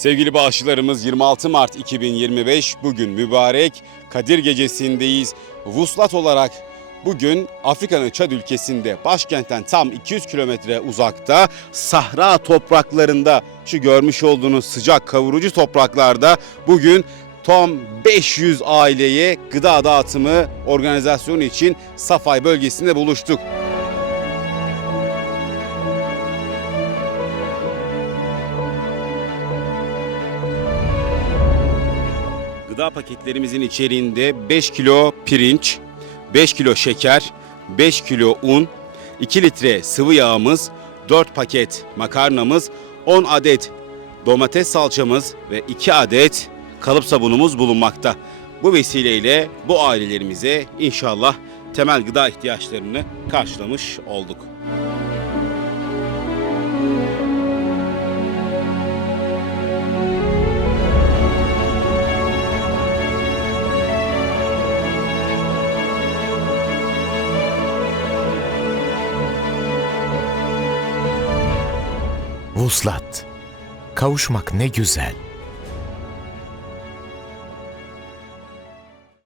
Sevgili bağışçılarımız 26 Mart 2025 bugün mübarek Kadir Gecesi'ndeyiz. Vuslat olarak bugün Afrika'nın Çad ülkesinde başkentten tam 200 kilometre uzakta Sahra topraklarında şu görmüş olduğunuz sıcak kavurucu topraklarda bugün tam 500 aileye gıda dağıtımı organizasyonu için Safay bölgesinde buluştuk. Gıda paketlerimizin içeriğinde 5 kilo pirinç, 5 kilo şeker, 5 kilo un, 2 litre sıvı yağımız, 4 paket makarnamız, 10 adet domates salçamız ve 2 adet kalıp sabunumuz bulunmakta. Bu vesileyle bu ailelerimize inşallah temel gıda ihtiyaçlarını karşılamış olduk. Vuslat. Kavuşmak ne güzel.